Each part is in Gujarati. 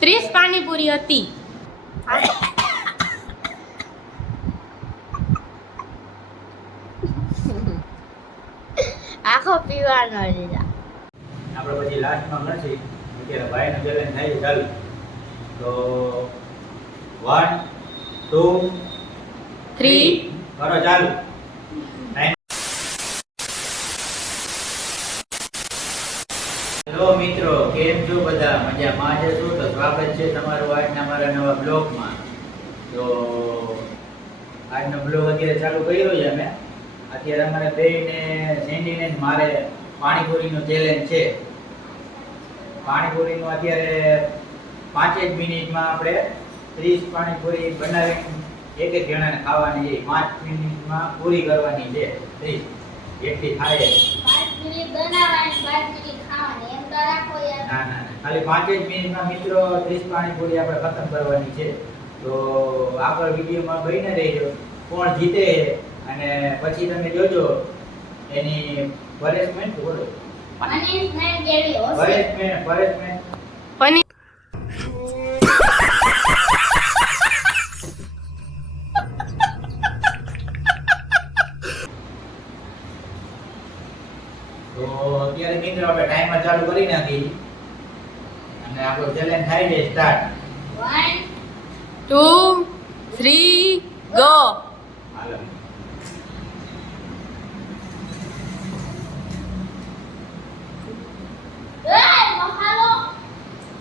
ત્રીસ પાણીપુરી હતી. આખો પીવાનો લીધા. આપણે પછી લાસ્ટમાં ગણશી અત્યારે ભાઈનો ચેલેન્જ થાય ચાલુ. તો 1 2 3 કરો ચાલુ. હેલો મિત્રો, કેમ છો બધા? મજામાં છો? તો સ્વાગત છે તમારું આજના મારા નવા બ્લોગમાં. તો આજનો બ્લોગ અત્યારે ચાલુ કર્યો છે અમે. અત્યારે અમારે બેયને સેન્ડીને મારે પાણીપુરીનો ચેલેન્જ છે. પાણીપુરીનું અત્યારે 5 જ મિનિટમાં આપણે 30 પાણીપુરી બનાવીને એક જણાને ખાવાની છે. 5 મિનિટમાં પૂરી કરવાની છે 30 એટલી થાય. 5 મિનિટ બનાવવાની 5 મિનિટ ખાવાની એમ તો રાખો યાર. ના ખાલી 5 જ મિનિટમાં મિત્રો 30 પાણીપુરી આપણે ખતમ કરવાની છે. તો આગળ વિડીયોમાં બહીને રહેજો કોણ જીતે અને પછી તમે જોજો એની પનિશમેન્ટ બોલો. પનિશમેન્ટ કેવી હશે? પનિશમેન્ટ તો અત્યારે મિત્રો આપણે ટાઈમર ચાલુ કરી નાખી અને આપણો ચેલેન્જ થાય છે સ્ટાર્ટ. 1 2 3 ગો. હાલો. એ મસાલો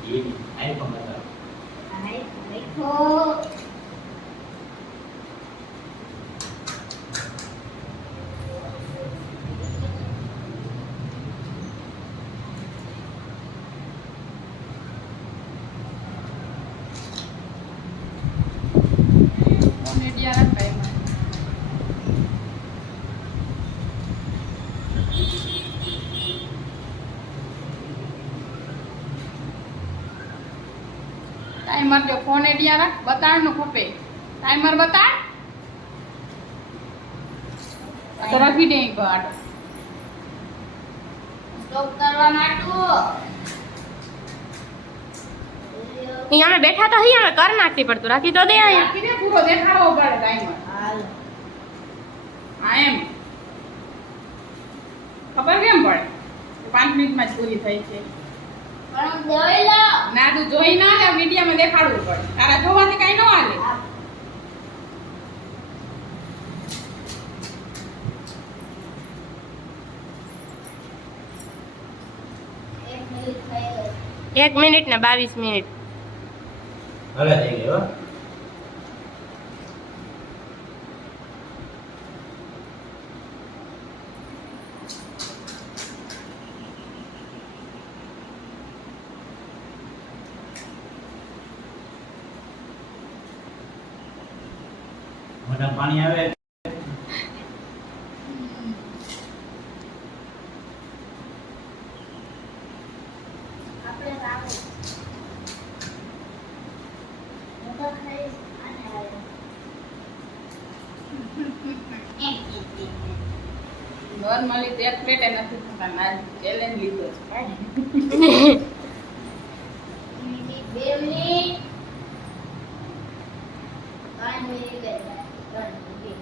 ઈ આઈ પણ બતાવો. આઈ દેખો. टाइमर जो फोन एडिया रख बताड़ नो खपे टाइमर बताड़ तो रखी दे गाड સ્ટોપ કરવા માંડો. અહીંયા અમે બેઠા તો અહીં અમે કર નાખતી પડતું રાખી તો દે અહીંયા. रखी दे पूरो देखाड़ो પડે टाइमर હાલ આ એમ ખબર કેમ પડે 5 મિનિટમાં જ પૂરી થઈ છે પણ જોઈ લો. ના તું જોઈ ના લે વિડિયોમાં દેખાડવું પડે તારા જોવાથી કાઈ ન હાલે એક મિનિટ થઈ ગઈ. 1 મિનિટ ને 22 મિનિટ. ભલે થઈ ગયો. મોઢા પાણી આવે. આપણે સારું. હું તો ખાઈશ આને આવે. નોર્મલી તો એક પ્લેટ નથી થતા ના ચેલેન્જ લીધો છે કાઈ મિનિટ 2 મિનિટ 3 મિનિટ ગઈ. 3 મિનિટ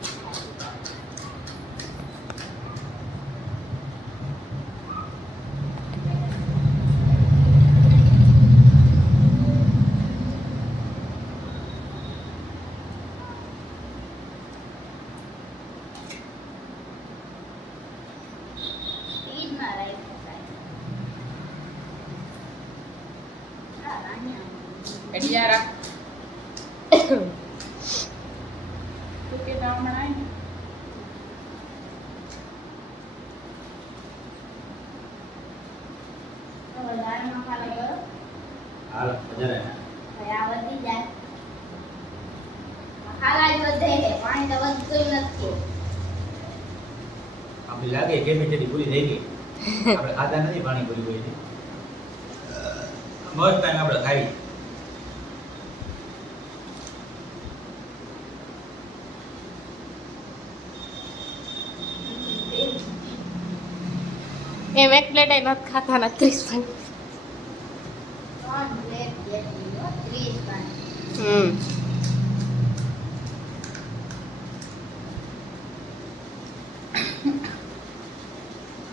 સ્પીડમાં રાઈટ થાય. આ રાણિયા એડિયા રાખ તું કે હમણાં આય ને તો વધારે મસાલો કરો. હાલ વધારે ના. હવે આ વધી જાય. મસાલા જ વધે છે પાણી તો વધતું નથી. આપણી લાગે કેપેસિટી પૂરી થઈ ગઈ. આપણે ખાતા નથી પાણીપુરી કોઈ દી. મસ્ત ટાઈમ આપણે ખાઈ. એમ એક પ્લેટ નથી ખાતા ના 30 પાણી. 3 પ્લેટ જેટલી હો, 30 પાણી.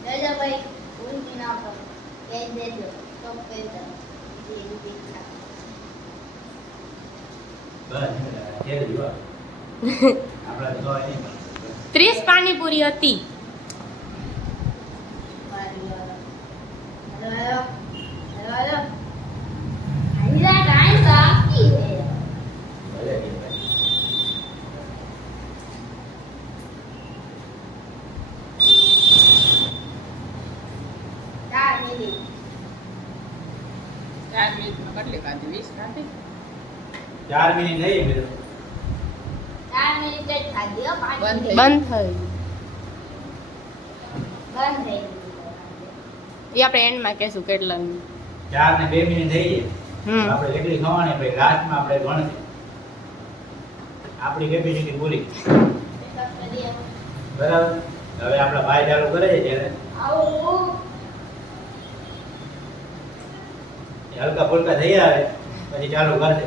લેજો ભાઈ, ભૂલથી ના કરો. કહી દેજો, તો કહી દો. જે રીતે ખાવ. બસ તેલ જોવા આપણા જોવા નહીં મળે. 30 પાણીપુરી હતી. Hello, hello. Hello, hello. આઈલા ટાઈમ બાકી છે. ભલે કે ભાઈ. ચાર મિનિટ. 4 મિનિટમાં કેટલી ખાધી? 20 ખાધી? 4 મિનિટ થઈ મિત્રો. 4 મિનિટ જ ખાધી હો, પાંચ બંધ મિનિટ. બંધ થઈ. બંધ થઈ ગયું. એ આપણે એન્ડમાં કહેશું કેટલા. 4 ને 2 મિનિટ થઈ હમ. જાય આપણે કેટલી ખવાની ભાઈ લાસ્ટમાં આપણે ગણતરી આપણી કેપેસિટી પૂરી ચેકઅપ કરી આવો. બરાબર. હવે આપણા ભાઈ ચાલુ કરે છે ત્યારે આવું. એ હલકા ફુલકા થઈ આવે પછી ચાલુ કરશે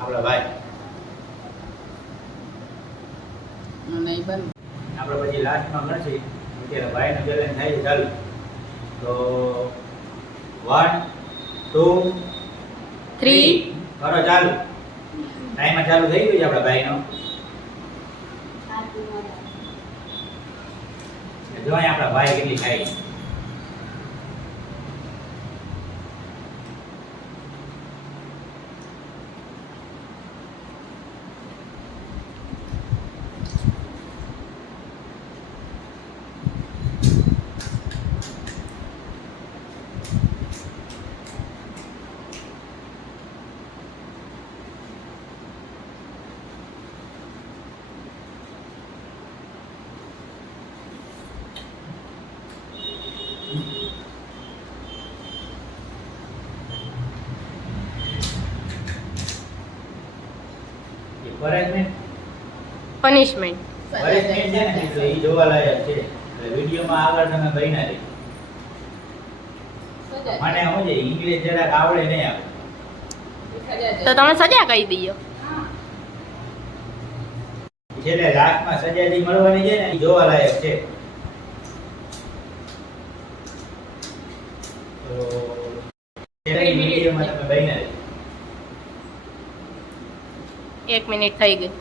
આપણા ભાઈ. નહીં બંધ. આપણે પછી લાસ્ટમાં ગણશે અત્યારે ભાઈનું ચેલેન્જ થાય છે ચાલુ. તો 1 2 3 કરો ચાલુ. ટાઈમર ચાલુ થઈ ગયું છે આપણા ભાઈનો. સાચું મળે. જોઈએ આપણા ભાઈ કેટલી ખાઈ. પરેશમેન્ટ પનિશમેન્ટ. પરેશમેન્ટ છે ને મિત્રો એ જોવાલાયક છે. એટલે વિડીયોમાં આગળ તમે બન્યા રહી. મને શું છે ઇંગ્લિશ જરાક આવડે નહીં આવે. તો તમે સજા કહી દઈએ. છેલ્લે લાસ્ટમાં સજાજી મળવાની છે ને એ જોવાલાયક છે. તો છેલ્લી વિડીયોમાં તમે બન્યા રહી. 1 મિનિટ થઈ ગઈ.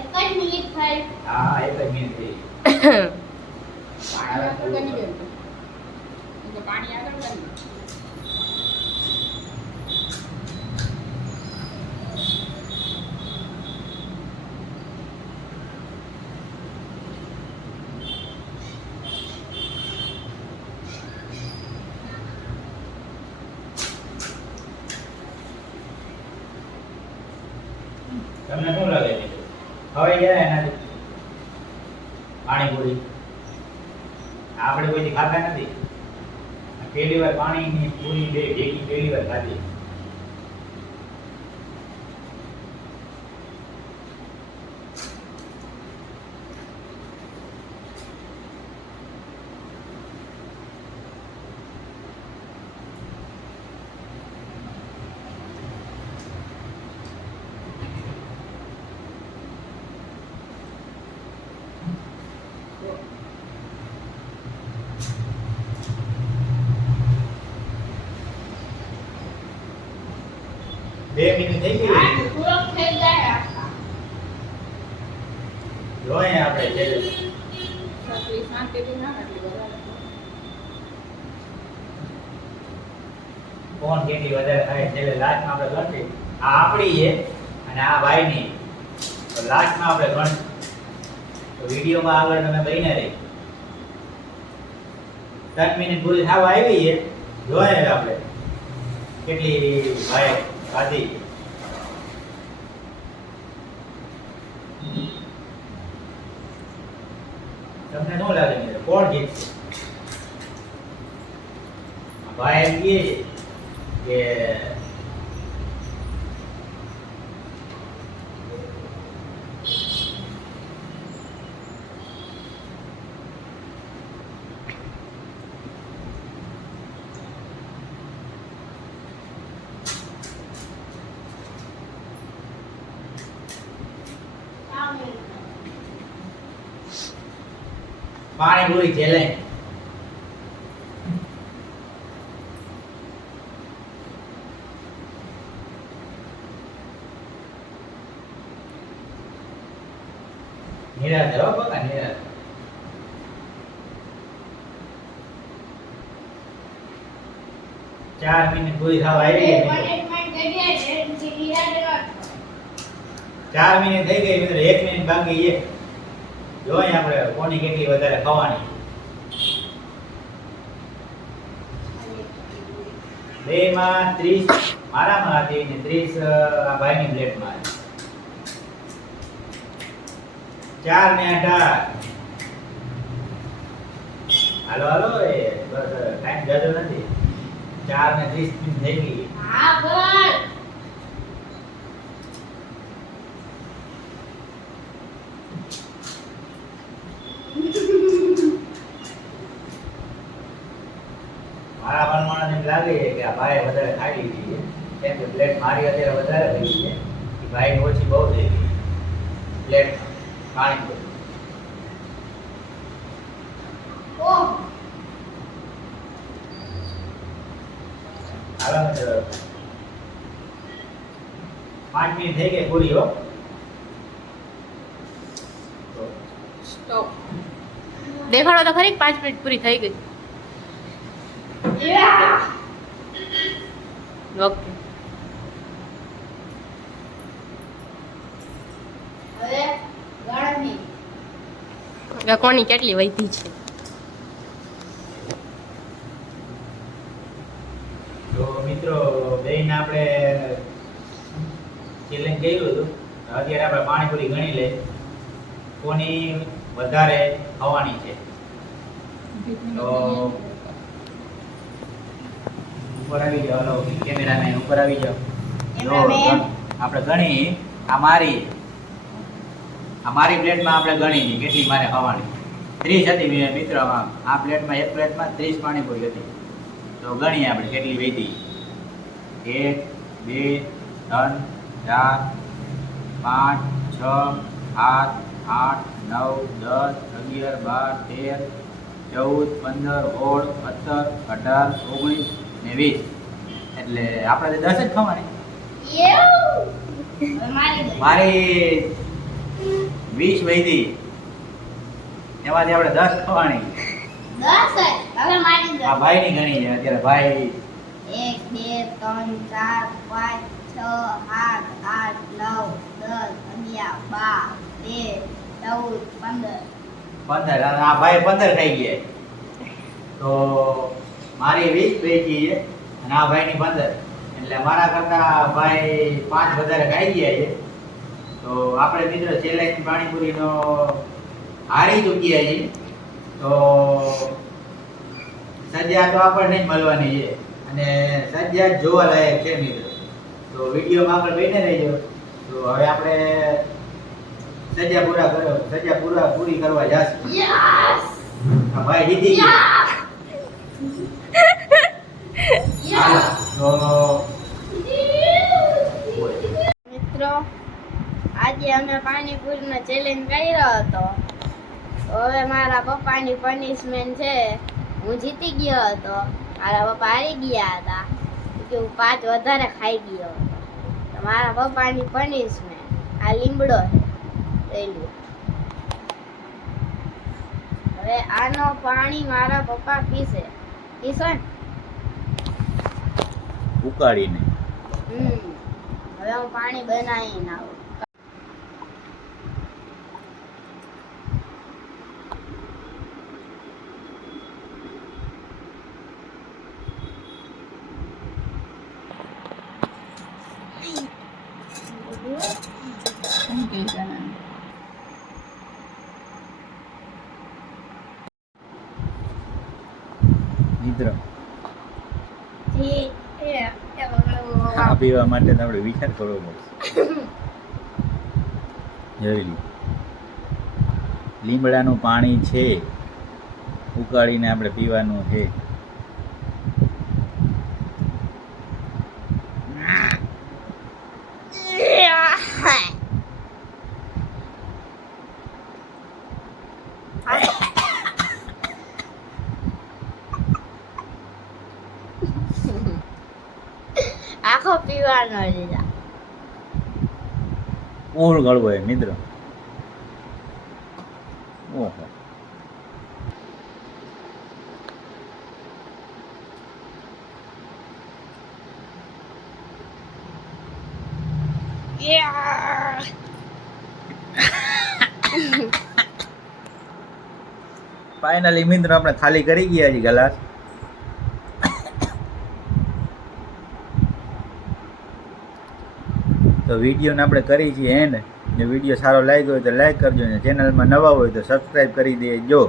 એક જ મિનિટ થઈ. હા એક જ મિનિટ થઈ. પાણી આગળ બની ગયું. એટલે પાણી આગળ બની ગયું. તમને શું લાગે છે હવે જાય એનાથી પાણીપુરી આપણે કોઈથી ખાતા નથી. પહેલી વાર પાણીની પૂરી બે ભેગી પહેલી વાર ખાધી. બે મિનિટ થઈ ગઈ. આ પૂરક થઈ જાય આખા. જોઈએ આપણે છેલ્લે આટલી શાંતિથી ના આટલી વધારે. કોણ કેટલી વધારે ખાય છેલ્લે લાસ્ટમાં આપણે ગણશે. આ આપણી છે અને આ ભાઈની. તો લાસ્ટમાં આપણે ગણશું. તો વિડીયોમાં આગળ તમે બન્યા રહી. 3 મિનિટ પૂરી થવા આવી છે. જોઈએ આપણે કેટલી ભાઈ ખાધી. તમને શું લાગે મિત્રો કોણ જીતશે? ભાઈ એમ કહે છે કે પાણીપુરી ચેલેન્જ. નિરાંતે હો બકા, નિરાંતે. ચાર મિનિટ પૂરી થવા આવી ગઈ મિત્રો. 4 મિનિટ થઈ ગઈ મિત્રો, 1 મિનિટ બાકી છે. જોઈએ આપણે કોની કેટલી વધારે ખાવાની. બે માં 30 મારામાં હતી ને 30 આ ભાઈની પ્લેટમાં હતી. 4 ને 18. હાલો હાલો, એ બસ ટાઈમ જાજો નથી. 4 ને 30 મિનિટ થઈ ગઈ. હા બોલ. મારા મનમાં એમ લાગે છે કે આ ભાઈ વધારે ખાઈ લીધી છે, કેમ કે પ્લેટ મારી અત્યારે વધારે થઈ છે, એ ભાઈ ઓછી બહુ થઈ ગઈ પ્લેટ પાણી. ઓહ. હાલો મિત્રો, 5 મિનિટ થઈ ગઈ પૂરી હો. સ્ટોપ. દેખાડો તો ખરી 5 મિનિટ પૂરી થઈ ગઈ. ઓકે. હવે ગણની. હવે કોની કેટલી વધી છે? તો મિત્રો બેન આપણે ચેલેન્જ કર્યું હતું. અત્યારે આપણે પાણીપુરી ગણી લઈએ કોની વધારે ખાવાની છે. તો ઉપર આવી જાઓ, હલો કેમેરામેન ઉપર આવી જાઓ. જો આપણે ગણી, આ મારી પ્લેટમાં આપણે ગણી કેટલી મારે ખાવાની. 30 હતી મિત્રમાં. આ પ્લેટમાં એક પ્લેટમાં 30 પાણીપુરી હતી. તો ગણીએ આપણે કેટલી વધી. 1 2 3 4 5 6 7 8 9 10 11 12 13 14 15 16 17 18 19 ને 20. એટલે આપણે 10 જ ખાવાની. હવે મારી ગઈ. મારી 20 વધી, એમાંથી આપણે 10 ખાવાની. 10 હવે મારી ગઈ. આ ભાઈની ગણી છે અત્યારે. ભાઈ 1 2 3 4 5 6 7 8 9 10 11 12 13 14 15. 15. અને આ ભાઈ 15 ખાઈ ગયા. તો મારી 20 બેચી છે અને આ ભાઈની 15. એટલે મારા કરતા ભાઈ 5 વધારે ખાઈ ગયા છે. તો આપણે મિત્રો ચેલેન્જ પાણીપુરીનો હારી ચૂક્યા છીએ. તો સજા તો આપણને જ મળવાની છે અને સજા જ જોવા લાયક છે મિત્રો. તો વિડીયોમાં આગળ બેઠે રહેજો. તો હવે આપણે સજા પૂરી કરવા જશું. યસ આ ભાઈ જીતી ગયા. હાલો, તો મિત્રો આજે અમે પાણીપુરીનો ચેલેન્જ કર્યો હતો. તો હવે મારા પપ્પાની પનિશમેન્ટ છે. હું જીતી ગયો હતો, મારા પપ્પા હારી ગયા હતા કે હું 5 વધારે ખાઈ ગયો હતો. તો મારા પપ્પાની પનિશમેન્ટ આ લીમડો છે. લઈ લો. હવે આનો પાણી મારા પપ્પા પીશે ને? ઉકાળીને હવે હું પાણી બનાવીને આવું. મિત્રો જી, આ પીવા માટે તો આપણે વિચાર કરવો પડશે. જરૂરી લીમડાનું પાણી છે, ઉકાળીને આપણે પીવાનું છે. પીવા ન લીધા. ઊંઘ ગળવો એ મિત્રો. ઓહો યા. ફાઇનલી મિત્રો આપણે ખાલી કરી ગયા છીએ ગ્લાસ. તો વિડીયોને આપણે કરી છીએ એન્ડ. જો વિડીયો સારો લાગ્યો હોય તો લાઈક કરજો, ને ચેનલમાં નવા હોય તો સબસ્ક્રાઈબ કરી દેજો.